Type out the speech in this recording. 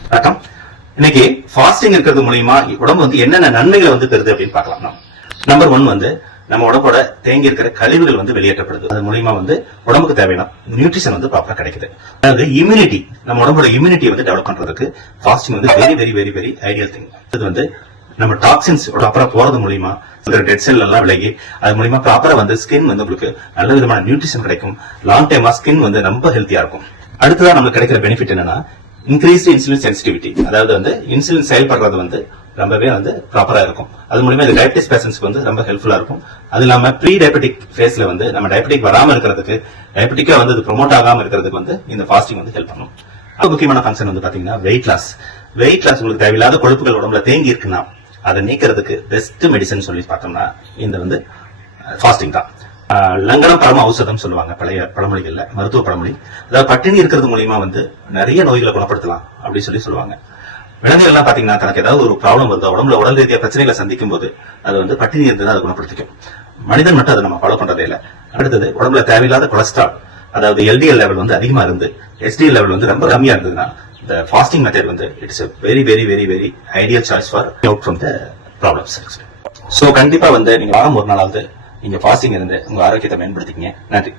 வணக்கம். இன்னைக்கு ஃபாஸ்டிங் இருக்கிறது மூலியமா உடம்பு வந்து என்னென்ன நன்மைகளை வந்து தருது அப்படின்னு பார்க்கலாம். நம்பர் ஒன் வந்து நம்ம உடம்போட தேங்கி இருக்கிற கழிவுகள் வந்து வெளியேற்றப்படுது. அது மூலியமா வந்து உடம்புக்கு தேவையான நியூட்ரிஷன் வந்து ப்ராப்பரா கிடைக்குது. அதாவது இம்யூனிட்டி நம்ம உடம்போட இம்யூனிட்டி வந்து டெவலப் பண்றதுக்கு ஃபாஸ்டிங் வந்து very very very very ideal thing இது வந்து நம்ம டாக்ஸின்ஸ் ப்ராப்பரா போறது மூலியமா டெட் செல் எல்லாம் விலகி அது மூலியமா ப்ராப்பரா வந்து ஸ்கின் வந்து உங்களுக்கு நல்ல விதமான நியூட்ரிஷன் கிடைக்கும். லாங் டைமா ஸ்கின் வந்து ரொம்ப ஹெல்த்தியா இருக்கும். அடுத்ததா நமக்கு கிடைக்கிற பெனிஃபிட் என்னன்னா இன்க்ரீஸ் இன்சுலின் சென்சிட்டிவிட்டி அதாவது வந்து இன்சுலின் செயல்படுறது வந்து ரொம்பவே வந்து ப்ராப்பராக இருக்கும். அது மூலியமா இந்த டயபிட்டிஸ் பேஷன்ஸ்க்கு வந்து ரொம்ப ஹெல்ப்ஃபுல்லாக இருக்கும். அது இல்லாமல் ப்ரீ டயபெட்டிக் ஃபேஸில் வந்து நம்ம டயபெட்டிக் வராமல் இருக்கிறதுக்கு டயபெட்டிக்காக வந்து அது ப்ரொமோட் ஆகாமல் இருக்கிறதுக்கு வந்து இந்த ஃபாஸ்டிங் வந்து ஹெல்ப் பண்ணும். அது முக்கியமான ஃபங்க்ஷன் வந்து பார்த்தீங்கன்னா வெயிட் லாஸ் வெயிட் லாஸ் உங்களுக்கு தேவையில்லாத கொழுப்புகள் உடம்புல தேங்கி இருக்குன்னா அதை நீக்கிறதுக்கு பெஸ்ட் மெடிசன் சொல்லி பார்த்தோம்னா இந்த வந்து ஃபாஸ்டிங் தான். ஆஹ் லங்கனம் பரம ஔஷதம் சொல்லுவாங்க பழைய பழமொழிகள்ல மருத்துவ பழமொழி. அதாவது பட்டினி இருக்கிறது மூலியமா வந்து நிறைய நோய்களை குணப்படுத்தலாம் அப்படின்னு சொல்லி சொல்லுவாங்க. விலங்குகள்லாம் பாத்தீங்கன்னா தனக்கு ஏதாவது ஒரு ப்ராப்ளம் வருது உடம்புல உடல் ரீதியா பிரச்சனைகளை சந்திக்கும் போது அது வந்து பட்டினி இருந்து அதை குணப்படுத்திக்கும். மனிதன் மட்டும் அதை நம்ம ஃபாலோ பண்றதே இல்ல. அடுத்தது உடம்புல தேவையில்லாத கொலஸ்ட்ரால் அதாவது எல்டிஎல் லெவல் வந்து அதிகமா இருந்து எஸ்டிஎல் லெவல் வந்து ரொம்ப கம்மியா இருந்ததுன்னா இந்த ஃபாஸ்டிங் மெத்தட் வந்து it's very very very very ideal choice for out from the problems so கண்டிப்பா வந்து நீங்க வாரம் ஒரு நாளாவது நீங்க பாசிங் இருந்து உங்க ஆரோக்கியத்தை மேம்படுத்திக்கங்க. நன்றி.